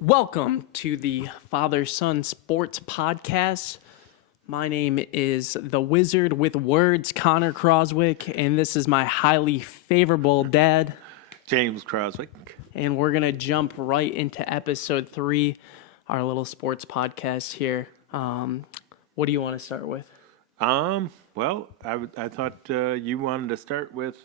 Welcome to the Father Son Sports Podcast. My name is the Wizard with Words, Connor Croswick, and this is my highly favorable dad. James Croswick. And we're going to jump right into episode 3, our little sports podcast here. What do you want to start with? Well, I thought you wanted to start with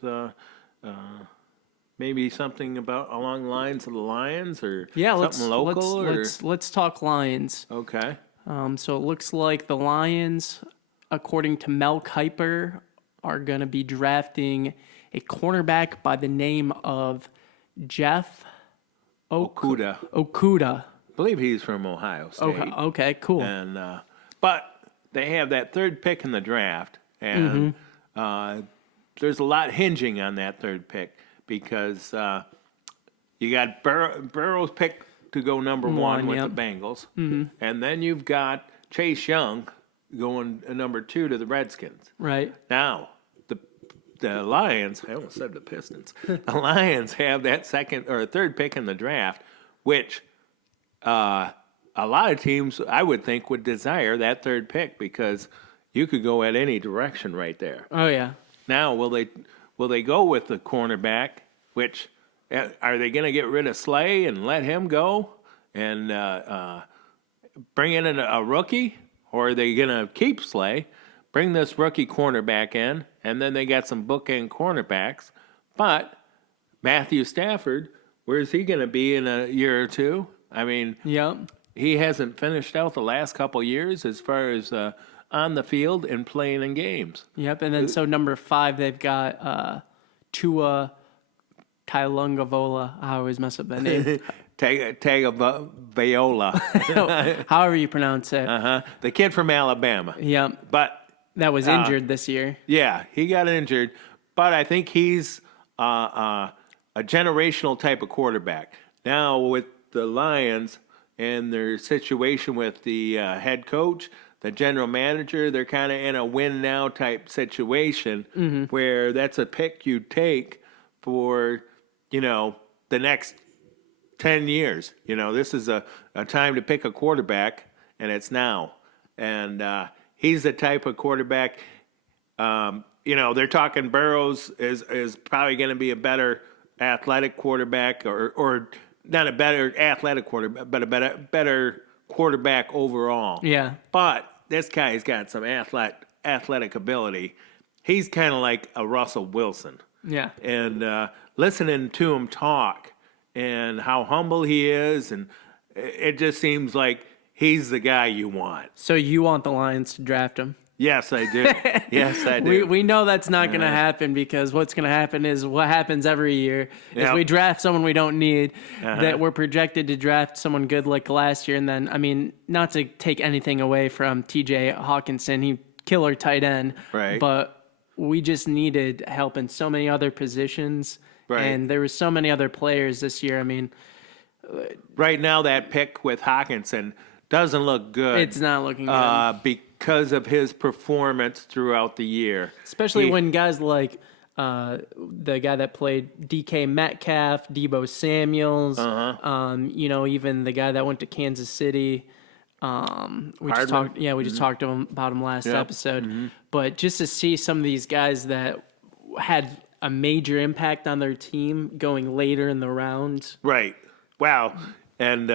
maybe something along the lines of the Lions or something local. Let's talk Lions. Okay. So it looks like the Lions, according to Mel Kiper, are going to be drafting a cornerback by the name of Jeff Okudah. I believe he's from Ohio State. Okay, cool. And but they have that third pick in the draft, and there's a lot hinging on that third pick because you got Burrow's pick to go number one with the Bengals, and then you've got Chase Young going number 2 to the Redskins. Right. Now, the Lions, I almost said the Pistons, the Lions have that second or third pick in the draft, which a lot of teams, I would think, would desire that third pick because you could go at any direction right there. Oh, yeah. Now, will they go with the cornerback, which are they going to get rid of Slay and let him go and bring in a rookie? Or are they going to keep Slay, bring this rookie cornerback in, and then they got some bookend cornerbacks? But Matthew Stafford, where's he going to be in a year or two? I mean, he hasn't finished out the last couple years as far as on the field and playing in games. Yep, and then so number 5, they've got Tua Tagovailoa. I always mess up that name. Tagovailoa. However you pronounce it. The kid from Alabama. Yep. But that was injured this year. Yeah, he got injured. But I think he's a generational type of quarterback. Now with the Lions and their situation with the head coach, the general manager, they're kind of in a win-now type situation where that's a pick you take for, the next 10 years. This is a time to pick a quarterback, and it's now. And he's the type of quarterback, they're talking Burrows is probably going to be a better athletic quarterback or not a better athletic quarterback, but a better quarterback overall. Yeah. But this guy's got some athletic ability. He's kind of like a Russell Wilson. Yeah. And listening to him talk and how humble he is, and it just seems like he's the guy you want. So you want the Lions to draft him? Yes, I do. Yes, I do. We know that's not going to happen because what's going to happen is what happens every year is we draft someone we don't need, that we're projected to draft someone good like last year. And then, I mean, not to take anything away from TJ Hawkinson, he killer tight end. Right. But we just needed help in so many other positions. Right. And there were so many other players this year. I mean, right now that pick with Hawkinson doesn't look good. It's not looking good. Because of his performance throughout the year. Especially when guys like the guy that played DK Metcalf, Deebo Samuels, even the guy that went to Kansas City. We just talked about him last episode. But just to see some of these guys that had a major impact on their team going later in the round. Right. Wow. And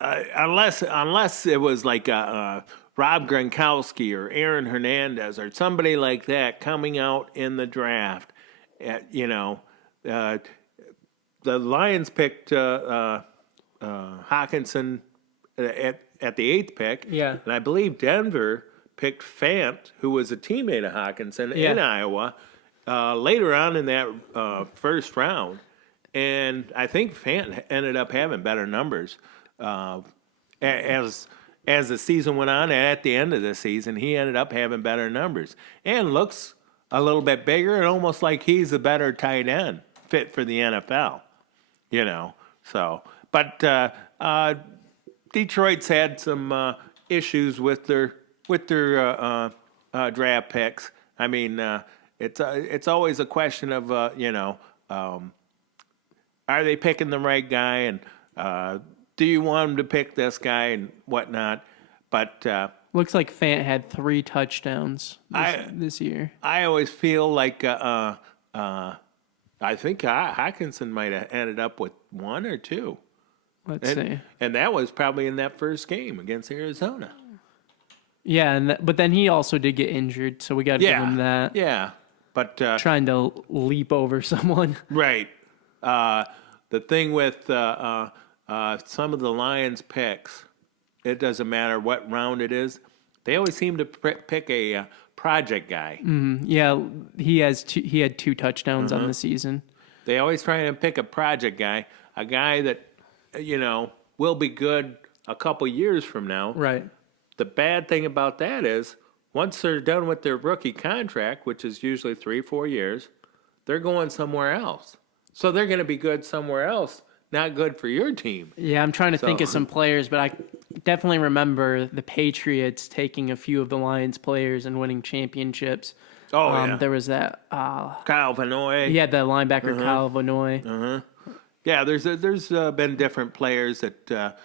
unless it was like Rob Gronkowski or Aaron Hernandez or somebody like that coming out in the draft, the Lions picked Hawkinson at the 8th pick. Yeah. And I believe Denver picked Fant, who was a teammate of Hawkinson in Iowa, later on in that first round. And I think Fant ended up having better numbers. As the season went on, at the end of the season, he ended up having better numbers and looks a little bit bigger and almost like he's a better tight end fit for the NFL, So, but Detroit's had some issues with their draft picks. I mean, it's always a question of are they picking the right guy, and do you want them to pick this guy and whatnot? But Looks like Fant had 3 touchdowns this year. I always feel like I think Hawkinson might have ended up with 1 or 2. Let's see. And that was probably in that first game against Arizona. Yeah, but then he also did get injured, so we got to give him that. Yeah, but Trying to leap over someone. right. The thing with some of the Lions picks, it doesn't matter what round it is. They always seem to pick a project guy. Yeah, he had 2 touchdowns on the season. They always try and pick a project guy, a guy that will be good a couple years from now. Right. The bad thing about that is once they're done with their rookie contract, which is usually 3-4 years, they're going somewhere else. So they're going to be good somewhere else, not good for your team. Yeah, I'm trying to think of some players, but I definitely remember the Patriots taking a few of the Lions players and winning championships. Oh, yeah. There was that. Kyle Vanoy. Yeah, the linebacker Kyle Vanoy. Yeah, there's been different players that,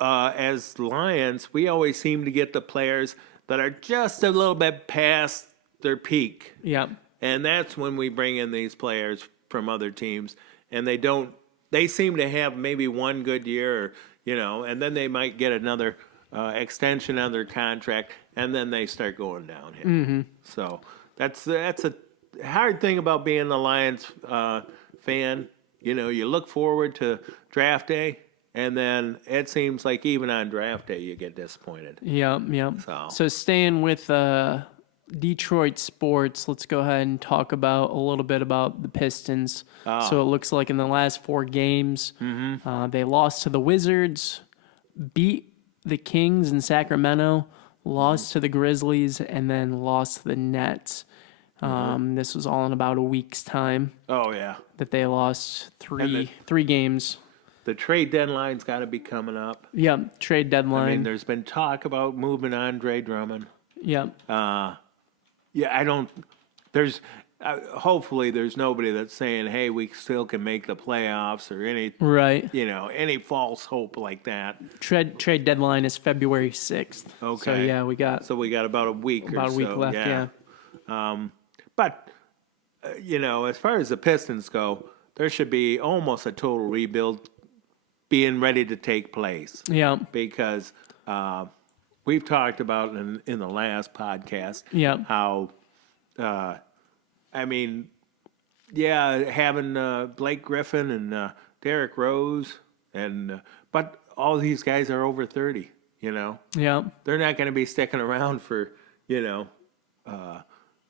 as Lions, we always seem to get the players that are just a little bit past their peak. Yeah. And that's when we bring in these players from other teams, and they seem to have maybe one good year, or, and then they might get another extension on their contract, and then they start going downhill. Mm-hmm. So that's a hard thing about being a Lions fan. You look forward to draft day, and then it seems like even on draft day you get disappointed. Yep. So staying with Detroit sports, let's go ahead and talk about a little bit about the Pistons. So it looks like in the last 4 games, they lost to the Wizards, beat the Kings in Sacramento, lost to the Grizzlies, and then lost to the Nets. This was all in about a week's time. Oh, yeah. That they lost three games. The trade deadline's got to be coming up. Yep, trade deadline. I mean, there's been talk about moving Andre Drummond. Yep. Hopefully there's nobody that's saying, hey, we still can make the playoffs or any, any false hope like that. Trade deadline is February 6th. Okay. So, yeah, we got about a week or so. About a week left, yeah. But, as far as the Pistons go, there should be almost a total rebuild being ready to take place. Yeah. Because we've talked about in the last podcast how, having Blake Griffin and Derrick Rose, but all these guys are over 30, Yeah. They're not going to be sticking around for,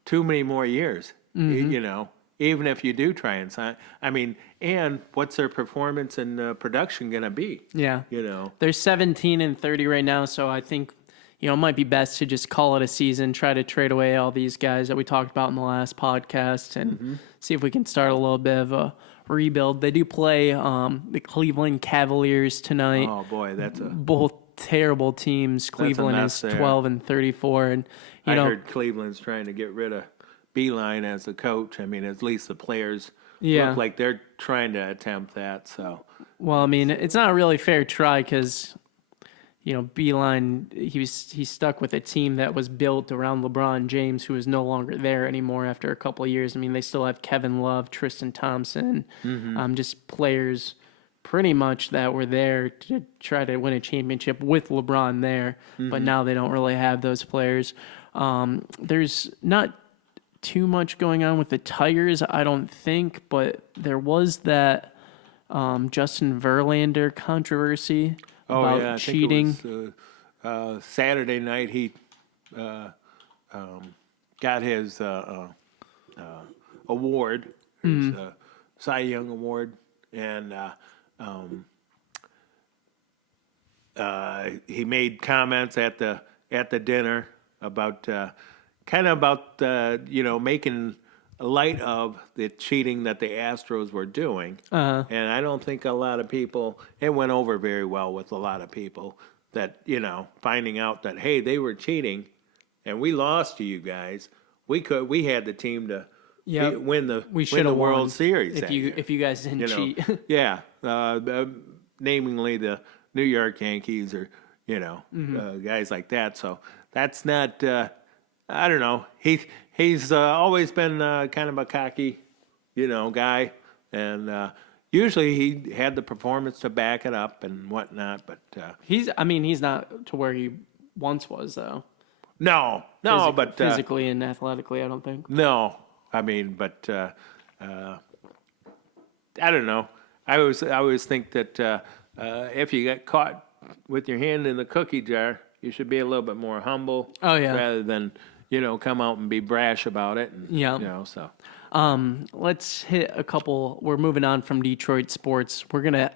too many more years, even if you do try and sign. And what's their performance and production going to be? Yeah. They're 17 and 30 right now, so I think, it might be best to just call it a season, try to trade away all these guys that we talked about in the last podcast and see if we can start a little bit of a rebuild. They do play the Cleveland Cavaliers tonight. Oh, boy, both terrible teams. Cleveland is 12 and 34. And, I heard Cleveland's trying to get rid of Beeline as the coach. At least the players look like they're trying to attempt that. So, well, it's not a really fair try because, Beeline, he's stuck with a team that was built around LeBron James, who is no longer there anymore after a couple of years. They still have Kevin Love, Tristan Thompson, just players pretty much that were there to try to win a championship with LeBron there, but now they don't really have those players. There's not too much going on with the Tigers, I don't think, but there was that Justin Verlander controversy about cheating. I think it was, Saturday night he got his award, his Cy Young Award, and he made comments at the dinner about making light of the cheating that the Astros were doing. And I don't think a lot of people, it went over very well with a lot of people that, finding out that, hey, they were cheating and we lost to you guys. We had the team to win the won World Series. If you guys didn't cheat. Yeah, namely the New York Yankees or guys like that. So that's not. I don't know. He's always been kind of a cocky, guy, and usually he had the performance to back it up and whatnot. But he's not to where he once was though. No, but physically and athletically, I don't think. No, but I don't know. I always think that if you get caught with your hand in the cookie jar, you should be a little bit more humble. Oh yeah. Rather than come out and be brash about it. And, So. Let's hit a couple. We're moving on from Detroit sports. We're gonna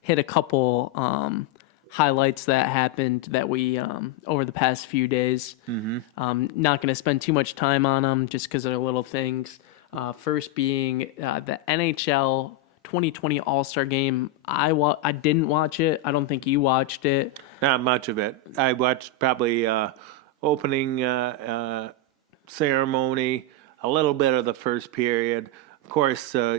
hit a couple highlights that happened that we over the past few days. Not going to spend too much time on them just because they're little things. First being the NHL 2020 All-Star Game. I didn't watch it. I don't think you watched it. Not much of it. I watched probably opening ceremony, a little bit of the first period. Of course, they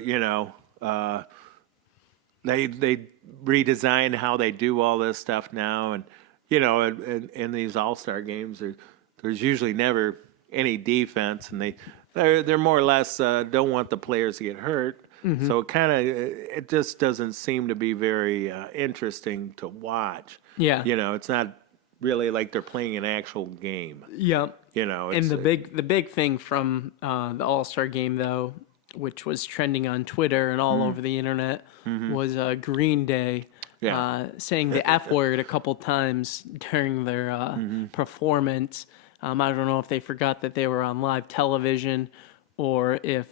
redesign how they do all this stuff now, and in these All-Star games, there's usually never any defense, and they're more or less don't want the players to get hurt. So it just doesn't seem to be very interesting to watch. Yeah, it's not really like they're playing an actual game. Yeah, and the big thing from the All-Star game though, which was trending on Twitter and all over the internet, was Green Day saying the F word a couple times during their performance. I don't know if they forgot that they were on live television or if,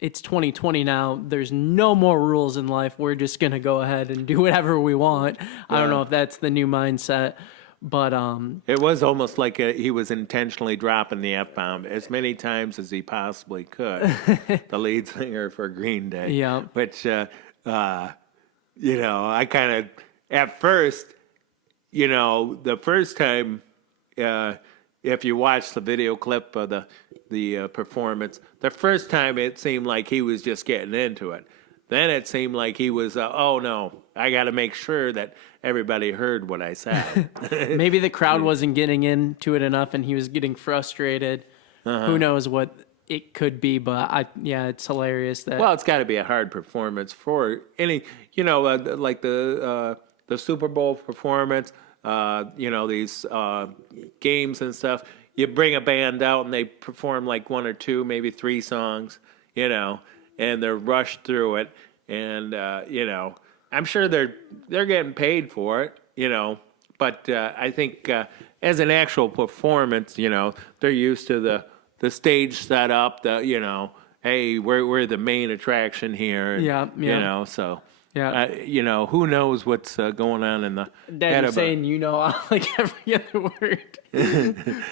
it's 2020 now. There's no more rules in life. We're just going to go ahead and do whatever we want. I don't know if that's the new mindset. But it was almost like he was intentionally dropping the F-bomb as many times as he possibly could. The lead singer for Green Day. Yeah. Which, I kind of, at first, the first time, if you watch the video clip of the performance, the first time it seemed like he was just getting into it. Then it seemed like he was, oh no, I got to make sure that everybody heard what I said. Maybe the crowd wasn't getting into it enough and he was getting frustrated. Who knows what it could be, but it's hilarious that. Well, it's got to be a hard performance for any, like the Super Bowl performance, these games and stuff. You bring a band out and they perform like one or two, maybe three songs, and they're rushed through it, and I'm sure they're getting paid for it, but I think as an actual performance, they're used to the stage setup, hey, we're the main attraction here, and, so. Yeah. Who knows what's going on in the Dad, you're saying like every other word.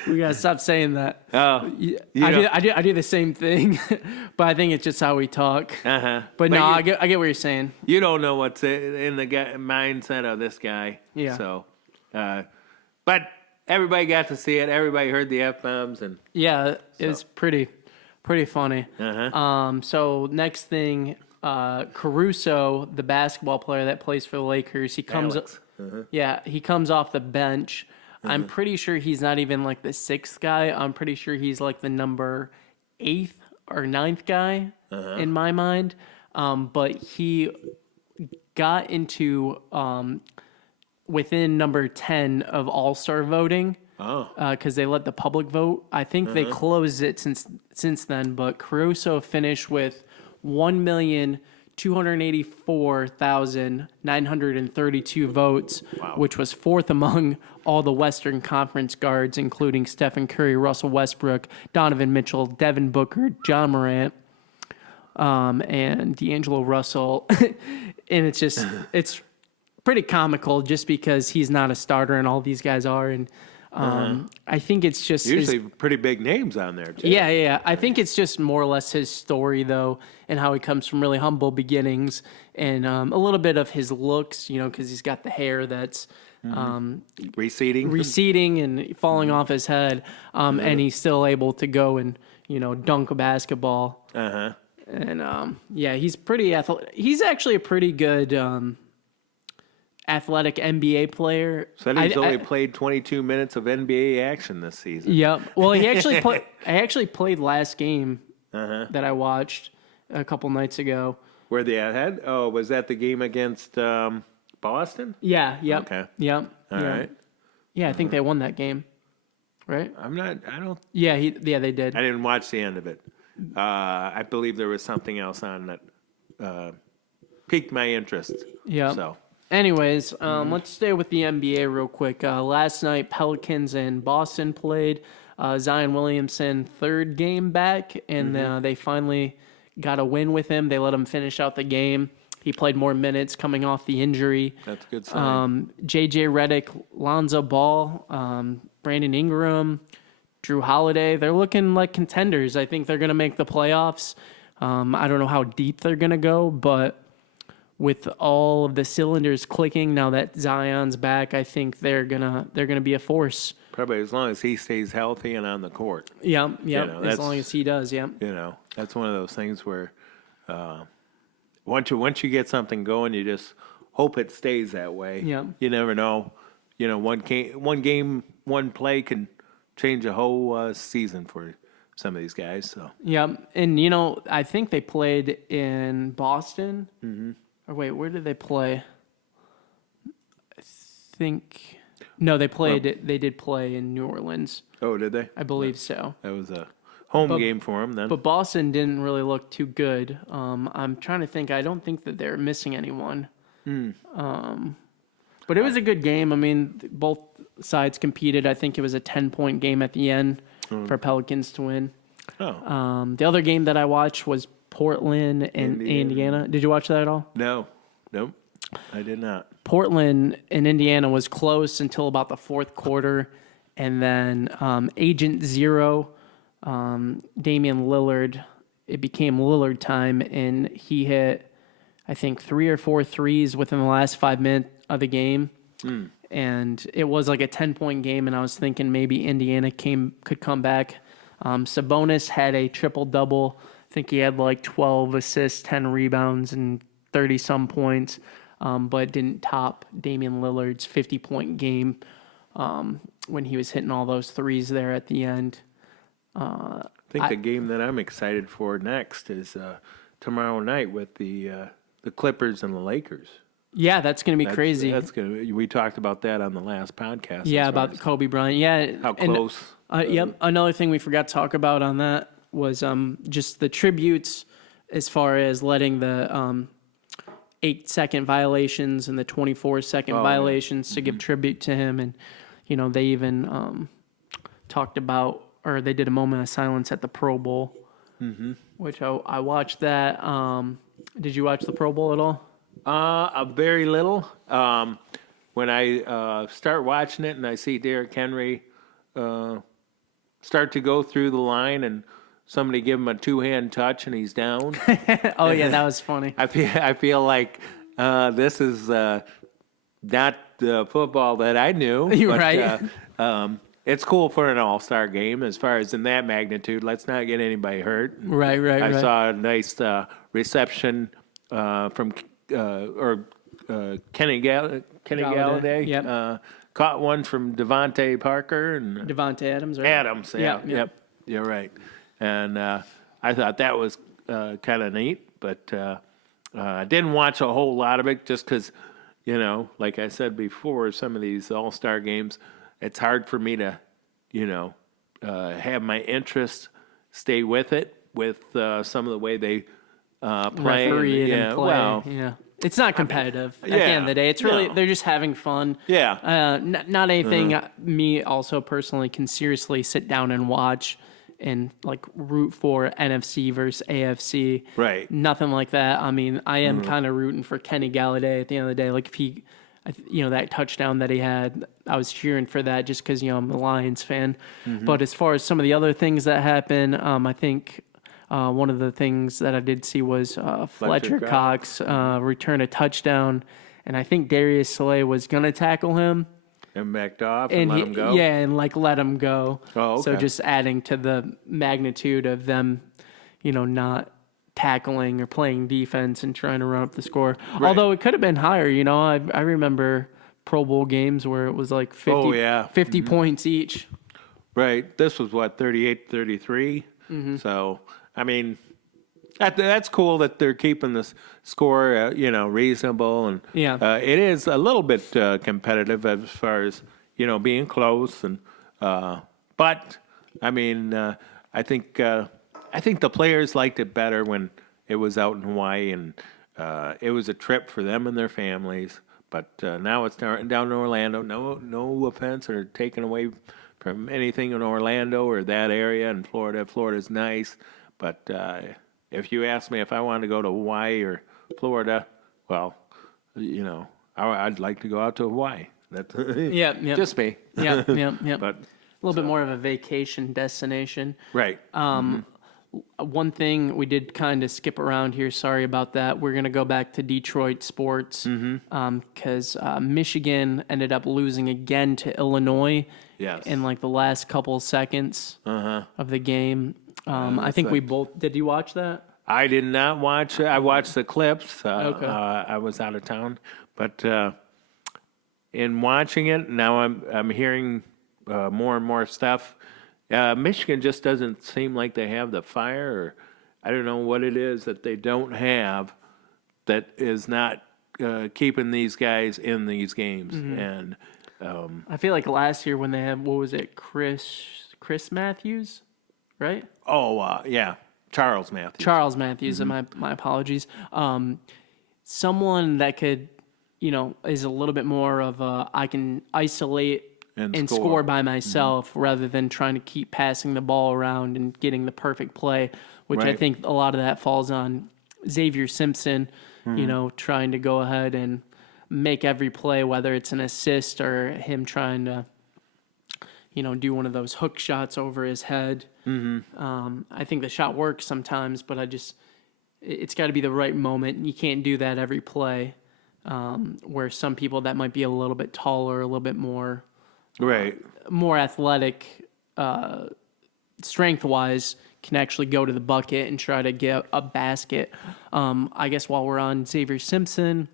We gotta stop saying that. Oh, I do the same thing, but I think it's just how we talk. But no, I get what you're saying. You don't know what's in the mindset of this guy. Yeah. So, but everybody got to see it. Everybody heard the F-bombs, and it's pretty funny. So next thing. Caruso, the basketball player that plays for the Lakers, he comes he comes off the bench. I'm pretty sure he's not even like the sixth guy. I'm pretty sure he's like the number 8th or 9th guy in my mind. But he got into within number 10 of All-Star voting. Because they let the public vote. I think they closed it since then, but Caruso finished with 1,284,932 votes, which was 4th among all the Western Conference guards, including Stephen Curry, Russell Westbrook, Donovan Mitchell, Devin Booker, John Morant, and D'Angelo Russell. And it's pretty comical just because he's not a starter and all these guys are. And I think it's just usually pretty big names on there too. Yeah. I think it's just more or less his story though, and how he comes from really humble beginnings, and a little bit of his looks, because he's got the hair that's receding and falling off his head, and he's still able to go and dunk a basketball. Uh-huh. And yeah, he's pretty athletic. He's actually a pretty good athletic NBA player. So he's only played 22 minutes of NBA action this season. Yep. Well, he actually played. I actually played last game that I watched a couple nights ago. Where they had? Oh, was that the game against Boston? Yeah. Yep. Okay. Yep. All right. Yeah, I think they won that game. Right? I don't. Yeah. They did. I didn't watch the end of it. I believe there was something else on that piqued my interest. Yeah. So. Anyways, let's stay with the NBA real quick. Last night, Pelicans and Boston played. Zion Williamson, third game back, and they finally got a win with him. They let him finish out the game. He played more minutes coming off the injury. That's a good sign. J.J. Redick, Lonzo Ball, Brandon Ingram, Drew Holiday, they're looking like contenders. I think they're going to make the playoffs. I don't know how deep they're going to go, but with all of the cylinders clicking now that Zion's back, I think they're gonna be a force. Probably as long as he stays healthy and on the court. Yeah. As long as he does, yeah. That's one of those things where once you get something going, you just hope it stays that way. Yeah. You never know. One game, one play can change a whole season for some of these guys. So. Yeah, and I think they played in Boston. Mm-hmm. Or wait, where did they play? I think no, they played. They did play in New Orleans. Oh, did they? I believe so. That was a home game for them then. But Boston didn't really look too good. I'm trying to think. I don't think that they're missing anyone. But it was a good game. I mean, both sides competed. I think it was a 10-point game at the end for Pelicans to win. Oh. The other game that I watched was Portland and Indiana. Did you watch that at all? No. Nope. I did not. Portland and Indiana was close until about the fourth quarter. And then Agent Zero, Damian Lillard, it became Lillard time, and he hit, I think, 3 or 4 threes within the last 5 minutes of the game. And it was like a 10-point game, and I was thinking maybe Indiana could come back. Sabonis had a triple-double. I think he had like 12 assists, 10 rebounds, and 30-some points, but didn't top Damian Lillard's 50-point game when he was hitting all those threes there at the end. I think the game that I'm excited for next is tomorrow night with the Clippers and the Lakers. Yeah, that's going to be crazy. We talked about that on the last podcast. Yeah, about Kobe Bryant. Yeah. How close. Yep. Another thing we forgot to talk about on that was just the tributes as far as letting the 8-second violations and the 24-second violations to give tribute to him. And, they even talked about, or they did a moment of silence at the Pro Bowl, which I watched that. Did you watch the Pro Bowl at all? Very little. When I start watching it and I see Derrick Henry start to go through the line and somebody give him a 2-hand touch and he's down. Oh yeah, that was funny. I feel like this is not the football that I knew. You're but, right. It's cool for an all-star game as far as in that magnitude. Let's not get anybody hurt. Right. I saw a nice reception from Kenny Galladay. Yep. Caught one from Devontae Parker and Devontae Adams. Right? Adams. Yeah. Yep. You're right. And I thought that was kind of neat, but I didn't watch a whole lot of it just because, like I said before, some of these all-star games, it's hard for me to, have my interest stay with it with some of the way they play. Referee and play. Well, yeah. It's not competitive at the end of the day. It's really, they're just having fun. Yeah. Not anything me also personally can seriously sit down and watch and like root for NFC versus AFC. Right. Nothing like that. I mean, I am kind of rooting for Kenny Galladay at the end of the day. Like if he, that touchdown that he had, I was cheering for that just because, I'm a Lions fan. But as far as some of the other things that happen, I think one of the things that I did see was Fletcher Cox return a touchdown. And I think Darius Slay was going to tackle him. And backed off and let him go? Yeah, and like let him go. Oh, okay. So just adding to the magnitude of them, not tackling or playing defense and trying to run up the score. Right. Although it could have been higher, I remember Pro Bowl games where it was like 50, Oh, yeah. 50 points each. Right. This was, 38-33? Mm-hmm. So, I mean, that's cool that they're keeping the score, reasonable. And Yeah. it is a little bit competitive as far as, being close. But, I mean, I think the players liked it better when it was out in Hawaii, and it was a trip for them and their families. But now it's down in Orlando. No offense or taken away from anything in Orlando or that area in Florida. Florida's nice, but if you ask me if I wanted to go to Hawaii or Florida, well, I'd like to go out to Hawaii. That's Yeah. just me. Yeah. But A little bit more of a vacation destination. right. One thing we did kind of skip around here. Sorry about that. We're going to go back to Detroit sports because Michigan ended up losing again to Illinois Yes. in like the last couple seconds of the game. I think like- we both. Did you watch that? I did not watch it. I watched the clips. Okay. I was out of town, but in watching it now, I'm hearing more and more stuff. Michigan just doesn't seem like they have the fire, or I don't know what it is that they don't have that is not keeping these guys in these games. And I feel like last year when they had, what was it, Chris Matthews, right? Yeah, Charles Matthews. Charles Matthews, and my apologies. Someone that could, is a little bit more of I can isolate and score by myself rather than trying to keep passing the ball around and getting the perfect play, which I Right. think a lot of that falls on Xavier Simpson, trying to go ahead and make every play, whether it's an assist or him trying to, do one of those hook shots over his head. I think the shot works sometimes, but it's got to be the right moment. You can't do that every play, where some people that might be a little bit taller, a little bit more more athletic, strength-wise, can actually go to the bucket and try to get a basket. I guess while we're on Xavier Simpson,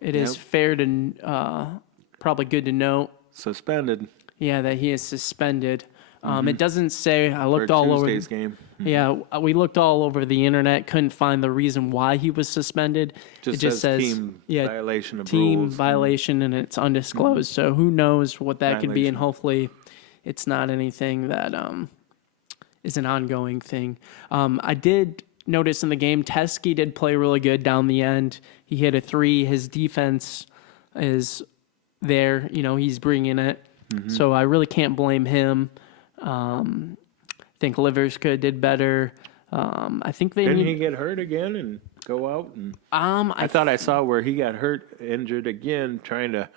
it is fair to probably good to note, suspended that he is suspended. It doesn't say. I looked for all over. Tuesday's game. Yeah, we looked all over the internet, couldn't find the reason why he was suspended. It just says team violation of team rules. violation, and it's undisclosed. So who knows what that could be, and Violation. hopefully it's not anything that is an ongoing thing. I did notice in the game, Teskey did play really good down the end. He hit a three. His defense is there. He's bringing it. So I really can't blame him. I think Livers could have did better. I think they Didn't he get hurt again and go out? And I thought I saw where he got injured again, trying to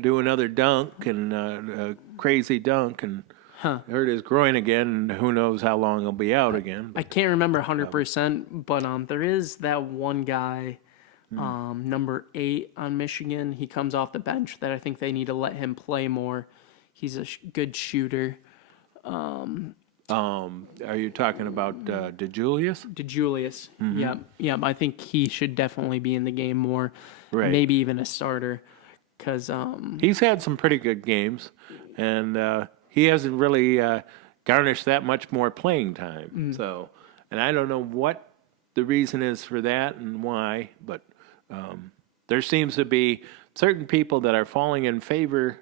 do another dunk and a crazy dunk, and hurt his groin again. And who knows how long he'll be out again? I can't remember 100%, but there is that one guy, number 8 on Michigan. He comes off the bench that I think they need to let him play more. He's a good shooter. Are you talking about DeJulius? DeJulius. Yep. I think he should definitely be in the game more. Right. Maybe even a starter. Because He's had some pretty good games, and he hasn't really garnished that much more playing time. So, and I don't know what the reason is for that and why, but there seems to be certain people that are falling in favor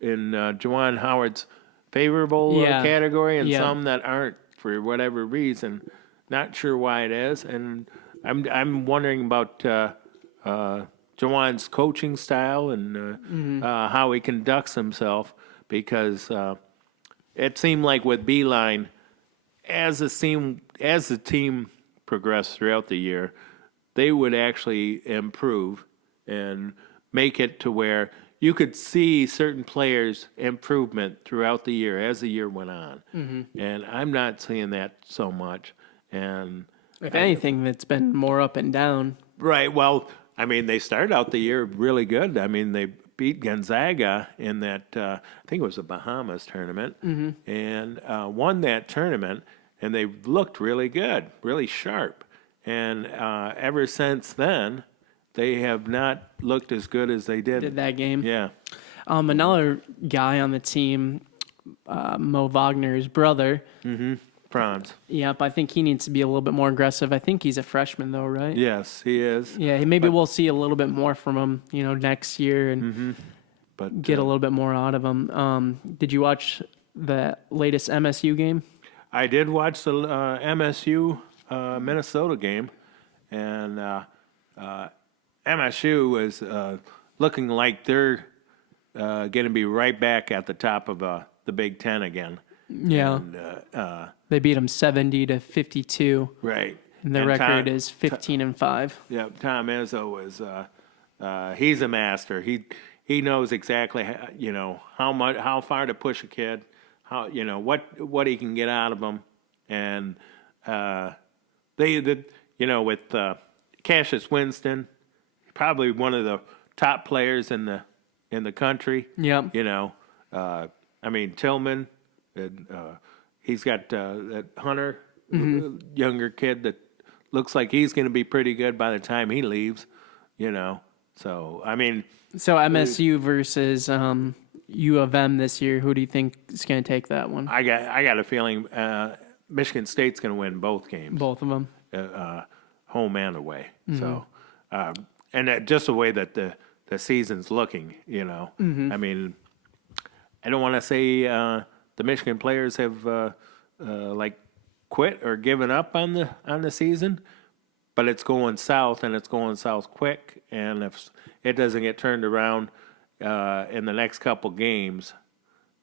in Juwan Howard's favorable category, and some that aren't for whatever reason. Not sure why it is, and I'm wondering about Juwan's coaching style and how he conducts himself, because it seemed like with Beeline, as the team progressed throughout the year, they would actually improve and make it to where you could see certain players' improvement throughout the year as the year went on. And I'm not seeing that so much. And if anything, it's been more up and down. right, well, I mean, they started out the year really good. I mean, they beat Gonzaga in that, I think it was the Bahamas tournament, and won that tournament, and they looked really good, really sharp. And ever since then, they have not looked as good as they did that game. Yeah. Another guy on the team, Mo Wagner's brother. Franz. Yep, I think he needs to be a little bit more aggressive. I think he's a freshman, though, right? Yes, he is. Yeah, maybe we'll see a little bit more from him, next year and But get a little bit more out of him. Did you watch the latest MSU game? I did watch the MSU Minnesota game, and MSU is looking like they're going to be right back at the top of the Big Ten again. Yeah. And, they beat them 70-52. right. And their record is 15-5. Yeah, Tom Izzo is he's a master. He knows exactly how far to push a kid, how what he can get out of them, and with Cassius Winston, probably one of the top players in the country. Yep. Tillman, and he's got that Hunter, younger kid that looks like he's going to be pretty good by the time he leaves. So MSU versus U of M this year. Who do you think is going to take that one? I got a feeling Michigan State's going to win both games, Both of them, home and away. So, and just the way that the season's looking, I mean, I don't want to say the Michigan players have quit or given up on the season, but it's going south, and it's going south quick. And if it doesn't get turned around in the next couple games,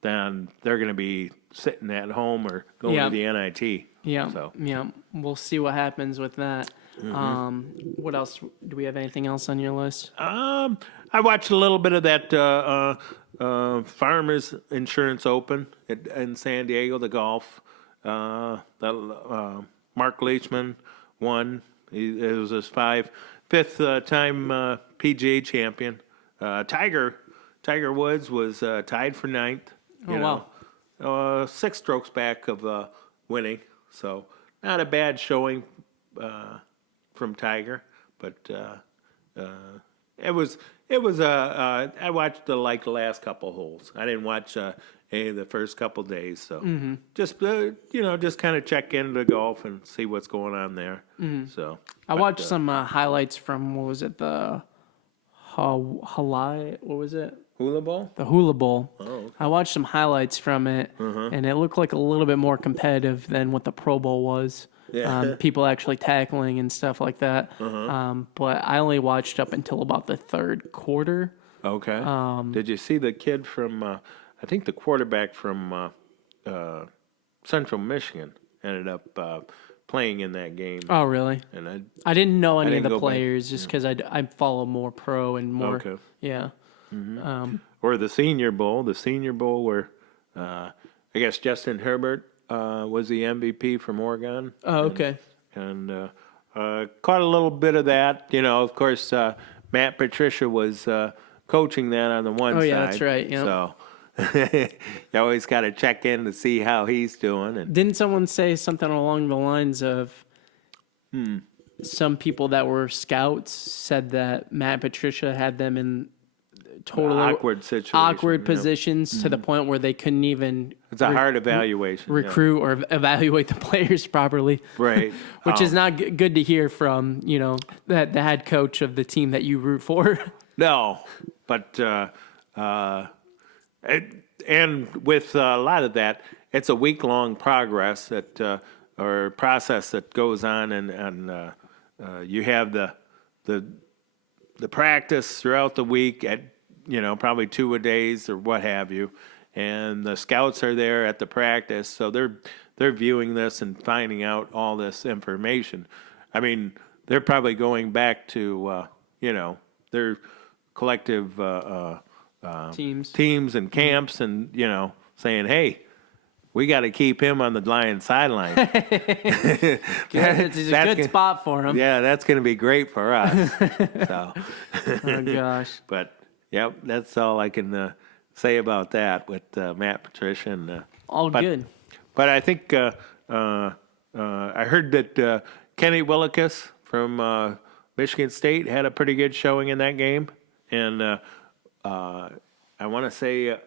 then they're going to be sitting at home or going to the NIT. Yeah, So. yeah. We'll see what happens with that. What else? Do we have anything else on your list? I watched a little bit of that Farmers Insurance Open in San Diego, the golf. Mark Leachman won. It was his fifth time PGA champion. Tiger Woods was tied for ninth. Wow. 6 strokes back of winning. So not a bad showing from Tiger, but it was. I watched the last couple holes. I didn't watch any of the first couple days. So just kind of check into golf and see what's going on there. So I watched some highlights from what was it, the Hawaii? What was it? Hula Bowl. The Hula Bowl. Oh, okay. I watched some highlights from it, and it looked like a little bit more competitive than what the Pro Bowl was. Yeah. People actually tackling and stuff like that. But I only watched up until about the third quarter. Okay. Did you see the kid from? I think the quarterback from Central Michigan ended up playing in that game. Oh, really? And I didn't know any of didn't the go back. players just because I follow more pro and more. Okay. Yeah. Or the Senior Bowl. The Senior Bowl where I guess Justin Herbert was the MVP from Oregon. Oh, okay. And caught a little bit of that. Of course, Matt Patricia was coaching that on the one side. Oh, yeah, that's right. Yep. So you always got to check in to see how he's doing. And Didn't someone say something along the lines of some people that were scouts said that Matt Patricia had them in totally awkward situation. awkward positions to the point where they couldn't even It's a hard evaluation. recruit or evaluate the players properly. Right. Which is not good to hear from, the head coach of the team that you root for. No, but and with a lot of that, it's a week-long process that goes on, and you have the practice throughout the week at probably 2 a days or what have you, and the scouts are there at the practice, so they're viewing this and finding out all this information. I mean, they're probably going back to their collective teams and camps, and saying, hey, we got to keep him on the Lions sideline. It's a good spot for him. Yeah, that's going to be great for us. So, Oh gosh. but Yep, that's all I can say about that with Matt Patricia. And, All good. But I think I heard that Kenny Willekes from Michigan State had a pretty good showing in that game. And I want to say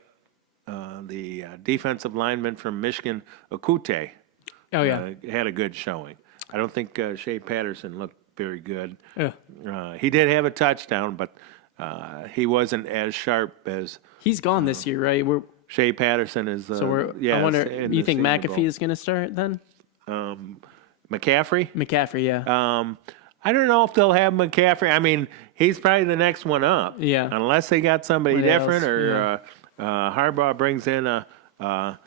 the defensive lineman from Michigan, Okute, Oh, yeah. had a good showing. I don't think Shea Patterson looked very good. Yeah. He did have a touchdown, but he wasn't as sharp as He's gone this year, right? Shea Patterson is. I wonder, you think McAfee is going to start then? McCaffrey? McCaffrey, yeah. I don't know if they'll have McCaffrey. I mean, he's probably the next one up. Yeah. Unless they got somebody Somebody different else, or Harbaugh brings in a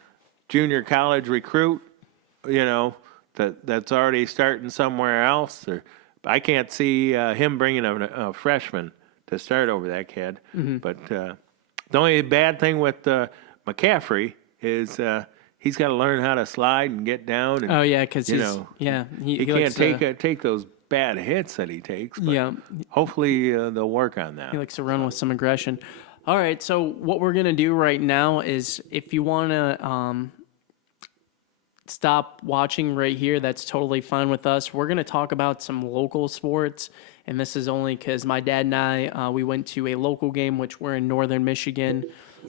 junior college recruit, that's already starting somewhere else. Or I can't see him bringing a freshman to start over that kid. Mm-hmm. But the only bad thing with McCaffrey is he's got to learn how to slide and get down. And, Oh, yeah, because he can't take those bad hits that he takes. But hopefully they'll work on that. He likes to run with some aggression. All right, so what we're going to do right now is if you want to stop watching right here, that's totally fine with us. We're going to talk about some local sports, and this is only because my dad and I, we went to a local game, which we're in northern Michigan,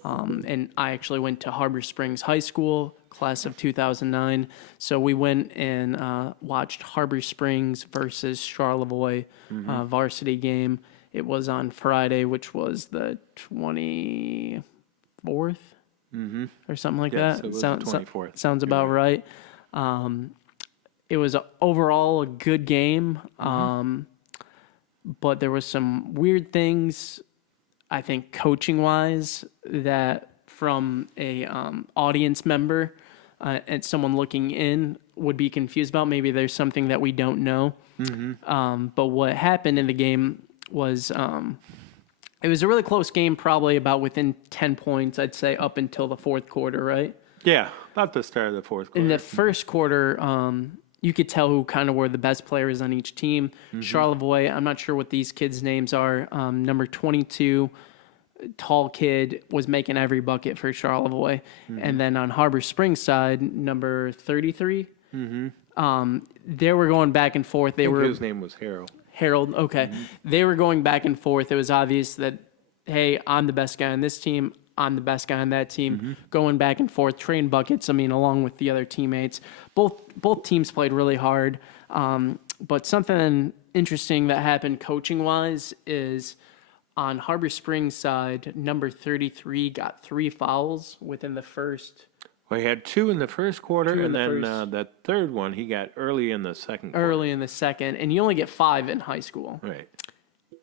and I actually went to Harbor Springs High School, class of 2009. So we went and watched Harbor Springs versus Charlevoix varsity game. It was on Friday, which was the 24th or something like that. It was the 24th. Sounds about right. It was overall a good game, but there was some weird things, I think, coaching-wise, that from a audience member and someone looking in would be confused about. Maybe there's something that we don't know. But what happened in the game was it was a really close game, probably about within 10 points, I'd say, up until the fourth quarter, right? Yeah, about the start of the fourth quarter. In the first quarter, you could tell who kind of were the best players on each team. Charlevoix, I'm not sure what these kids' names are. Number 22, tall kid, was making every bucket for Charlevoix. And then on Harbor Springs side, number 33, they were going back and forth. His name was Harold, okay. They were going back and forth. It was obvious that, hey, I'm the best guy on this team. I'm the best guy on that team. Going back and forth, trading buckets, along with the other teammates. Both teams played really hard. But something interesting that happened coaching-wise is on Harbor Springs side, number 33 got 3 fouls within the first. Well, he had 2 in the first quarter, and then that third one he got early in the second quarter. Early in the second, and you only get 5 in high school. Right.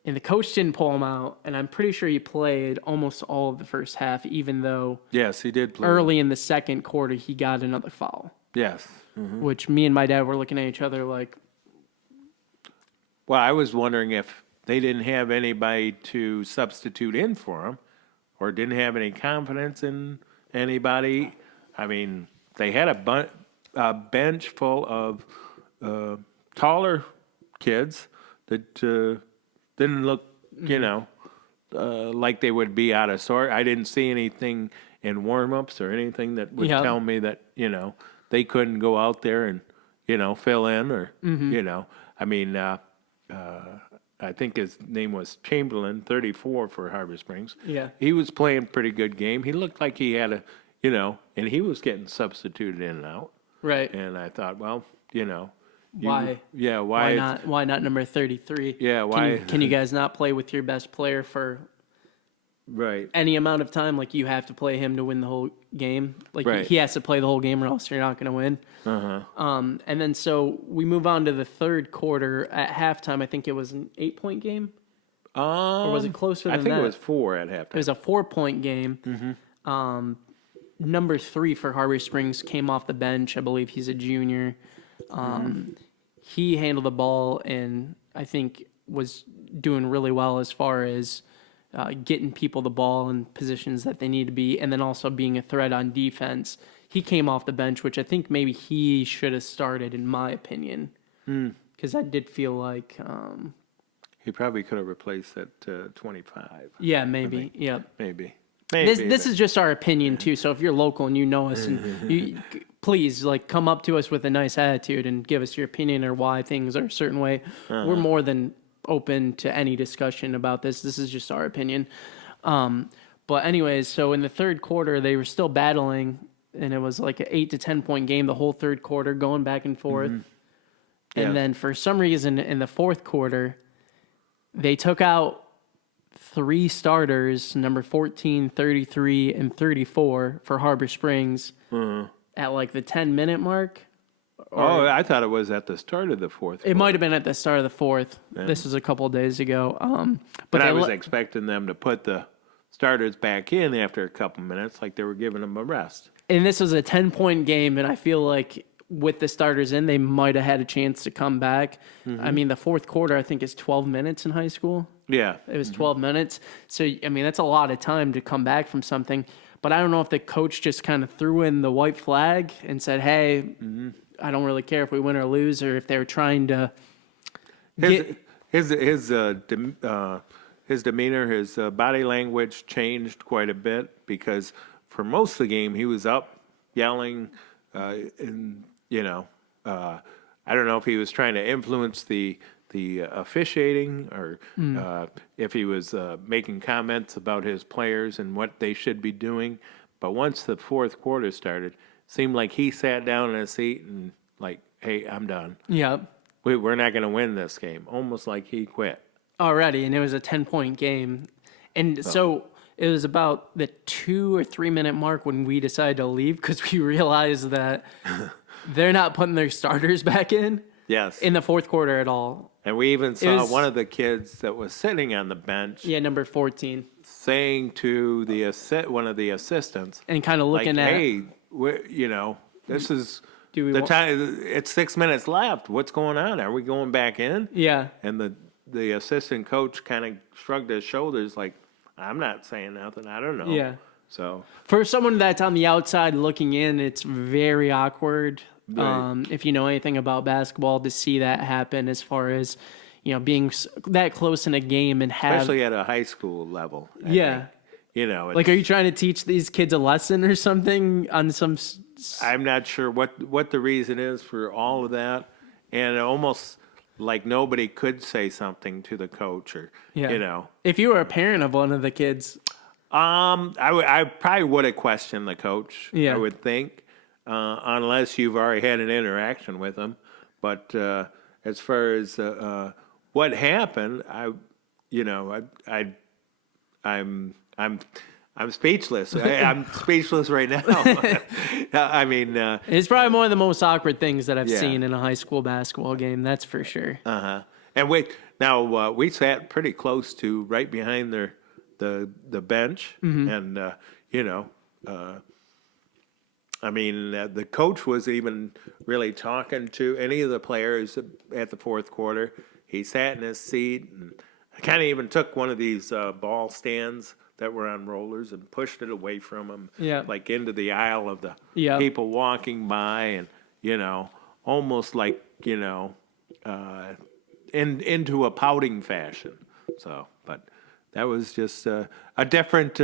And the coach didn't pull him out, and I'm pretty sure he played almost all of the first half, even though Yes, he did play. early in the second quarter he got another foul. Yes. Which me and my dad were looking at each other like, Well, I was wondering if they didn't have anybody to substitute in for him or didn't have any confidence in anybody. I mean, they had a bench full of taller kids that didn't look, like they would be out of sort. I didn't see anything in warm-ups or anything that would tell me that, they couldn't go out there and, fill in or, I mean, I think his name was Chamberlain, 34 for Harbor Springs. Yeah. He was playing a pretty good game. He looked like he had and he was getting substituted in and out. right. And I thought, well, Why? Yeah, Why not? Why not number 33? Yeah, why? Can you guys not play with your best player for Right. any amount of time? Like, you have to play him to win the whole game. Like, Right. he has to play the whole game, or else you're not going to win. And then so we move on to the third quarter. At halftime, I think it was an 8-point game. Or was it closer than that? I think it was 4 at halftime. It was a 4-point game. Number 3 for Harbor Springs came off the bench. I believe he's a junior. He handled the ball and I think was doing really well as far as getting people the ball in positions that they need to be, and then also being a threat on defense. He came off the bench, which I think maybe he should have started, in my opinion, because I did feel like He probably could have replaced that 25. Yeah, maybe. Yep. Maybe. This is just our opinion too. So if you're local and you know us, and you please come up to us with a nice attitude and give us your opinion or why things are a certain way. We're more than open to any discussion about this. This is just our opinion. But anyways, so in the third quarter, they were still battling, and it was like an 8 to 10 point game the whole third quarter, going back and forth. Yeah. And then for some reason in the fourth quarter, they took out 3 starters, number 14, 33, and 34 for Harbor Springs at like the 10-minute mark. I thought it was at the start of the fourth. It might have been at the start of the fourth. Yeah. This was a couple of days ago. But I was expecting them to put the starters back in after a couple minutes, like they were giving them a rest. And this was a 10-point game, and I feel like with the starters in, they might have had a chance to come back. I mean, the fourth quarter, I think, is 12 minutes in high school. Yeah. It was 12 minutes. So, I mean, that's a lot of time to come back from something. But I don't know if the coach just kind of threw in the white flag and said, hey, I don't really care if we win or lose, or if they were trying to his demeanor, his body language changed quite a bit, because for most of the game he was up yelling, and I don't know if he was trying to influence the officiating, or if he was making comments about his players and what they should be doing. But once the fourth quarter started, it seemed like he sat down in his seat and like, hey, I'm done. Yeah. We're not going to win this game. Almost like he quit. Already, and it was a 10-point game. And so it was about the 2 or 3 minute mark when we decided to leave, because we realized that they're not putting their starters back in. Yes. In the fourth quarter at all. And we even saw one of the kids that was sitting on the bench. Yeah, number 14. Saying to one of the assistants. And kind of looking at. Hey, this is the time. It's 6 minutes left. What's going on? Are we going back in? Yeah. And the assistant coach kind of shrugged his shoulders like, I'm not saying nothing. I don't know. Yeah. So for someone that's on the outside looking in, it's very awkward. Right. If you know anything about basketball, to see that happen, as far as being that close in a game and especially at a high school level. I think. Like, are you trying to teach these kids a lesson or something on some? I'm not sure what the reason is for all of that, and almost like nobody could say something to the coach, or If you were a parent of one of the kids, I probably would have questioned the coach. Yeah. I would think. Unless you've already had an interaction with them. But as far as what happened, I'm speechless. I'm speechless right now. I mean, it's probably one of the most awkward things that I've seen in a high school basketball game. That's for sure. And we sat pretty close to right behind the bench, and I mean, the coach was even really talking to any of the players at the fourth quarter. He sat in his seat and kind of even took one of these ball stands that were on rollers and pushed it away from him, like into the aisle of the people walking by, and almost like into a pouting fashion. So, but that was just a different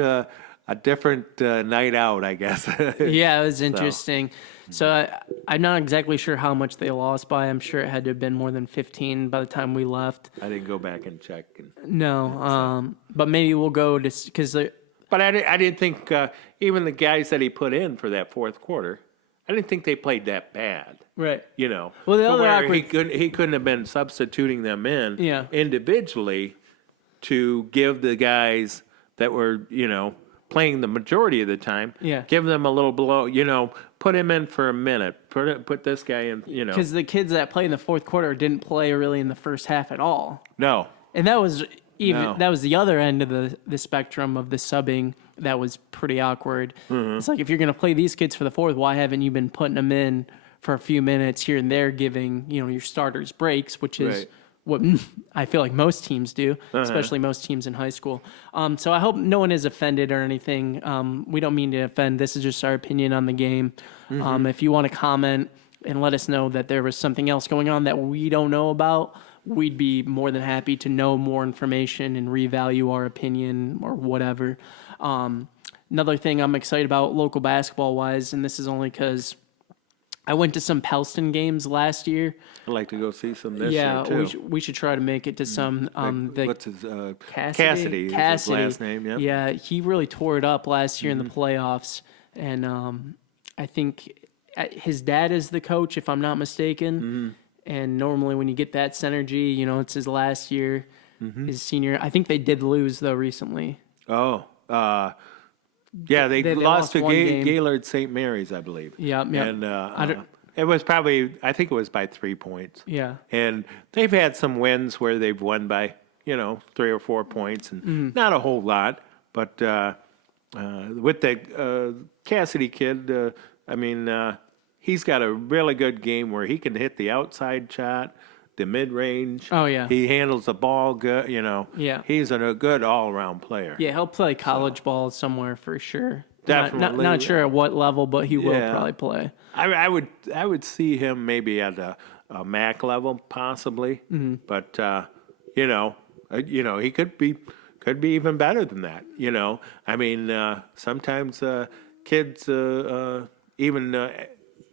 night out, I guess. Yeah, it was interesting. So I'm not exactly sure how much they lost by. I'm sure it had to have been more than 15 by the time we left. I didn't go back and check. But maybe we'll go to because. But I didn't think even the guys that he put in for that fourth quarter, I didn't think they played that bad. Right. Well, the other he couldn't have been substituting them in individually to give the guys that were playing the majority of the time, give them a little blow, put him in for a minute, put this guy in, Because the kids that played in the fourth quarter didn't play really in the first half at all. No. And that was that was the other end of the spectrum of the subbing that was pretty awkward. It's like, if you're going to play these kids for the fourth, why haven't you been putting them in for a few minutes here and there, giving, your starters breaks, which is what I feel like most teams do, especially most teams in high school. So I hope no one is offended or anything. We don't mean to offend. This is just our opinion on the game. If you want to comment and let us know that there was something else going on that we don't know about, we'd be more than happy to know more information and revalue our opinion or whatever. Another thing I'm excited about local basketball wise, and this is only because I went to some Pelston games last year. I'd like to go see some this year too. We should try to make it to some. What's his Cassidy is his last name? Yeah. Yeah, he really tore it up last year in the playoffs, and I think his dad is the coach, if I'm not mistaken. And normally, when you get that synergy, it's his last year, his senior. I think they did lose though recently. Oh, yeah, they lost to Gaylord St. Mary's, I believe. Yeah. And it was probably, I think it was by 3 points. Yeah. And they've had some wins where they've won by, 3 or 4 points, and not a whole lot. But with the Cassidy kid, he's got a really good game where he can hit the outside shot, the mid-range. Oh, yeah. He handles the ball good, Yeah. He's a good all-around player. Yeah, he'll play college ball somewhere for sure. Definitely. Not sure at what level, but he will Yeah. probably play. I would see him maybe at a MAC level possibly, but he could be even better than that. Sometimes kids even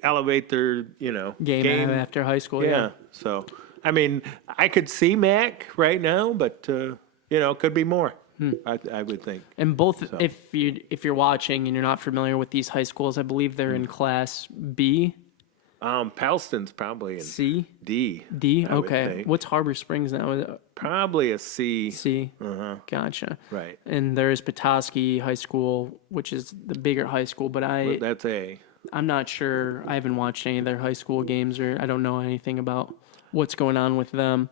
elevate their Game after high school. Yeah. So I could see MAC right now, but could be more. I would think. And both, if you're watching and you're not familiar with these high schools, I believe they're in Class B. Pelston's probably in C. D. D. I would Okay. think. What's Harbor Springs now? Probably a C. C. Gotcha. Right. And there's Petoskey High School, which is the bigger high school, but That's A. I'm not sure. I haven't watched any of their high school games, or I don't know anything about what's going on with them.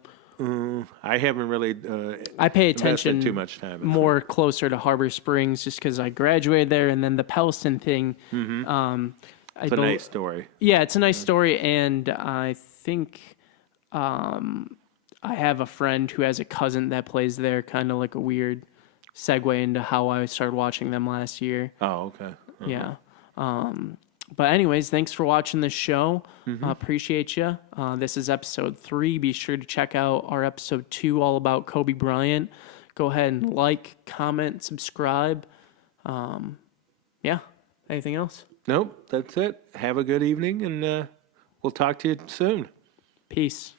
I haven't really. I pay attention too much time. more closer to Harbor Springs just because I graduated there, and then the Pelston thing. It's a nice story. Yeah, it's a nice story, and I think I have a friend who has a cousin that plays there, kind of like a weird segue into how I started watching them last year. Oh, okay. Yeah. But anyways, thanks for watching this show. Appreciate you. This is episode 3. Be sure to check out our episode 2 all about Kobe Bryant. Go ahead and like, comment, subscribe. Yeah. Anything else? Nope, that's it. Have a good evening, and we'll talk to you soon. Peace.